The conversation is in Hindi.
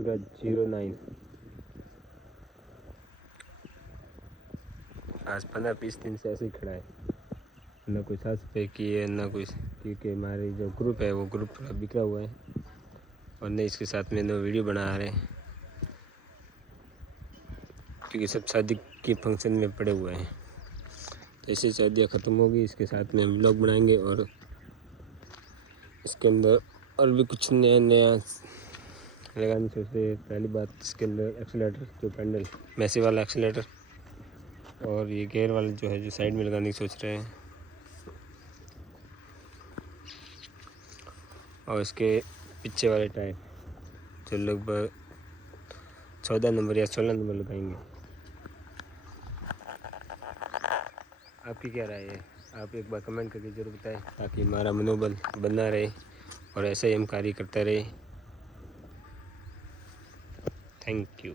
सूरज 09। आज 15-20 दिन से ऐसे ही खड़ा है, ना कोई साफ सफाई की है ना कुछ, क्योंकि हमारी जो ग्रुप है वो ग्रुप थोड़ा बिखरा हुआ है और नहीं इसके साथ में 2 वीडियो बना रहे हैं, क्योंकि सब शादी के फंक्शन में पड़े हुए हैं। तो ऐसे शादियाँ ख़त्म होगी, इसके साथ में हम व्लॉग बनाएंगे और इसके अंदर और भी कुछ नया नया लगाने सोच रहे हैं। पहली बात, इसके अंदर एक्सीलेटर, जो पैडल मैसी वाला एक्सीलेटर, और ये गेयर वाला जो है जो साइड में लगाने की सोच रहे हैं, और इसके पीछे वाले टायर जो लगभग 14 नंबर या 16 नंबर लगाएंगे। आपकी क्या राय है? आप एक बार कमेंट करके ज़रूर बताएं, ताकि हमारा मनोबल बना रहे और ऐसे ही हम कार्य करते रहे। Thank you.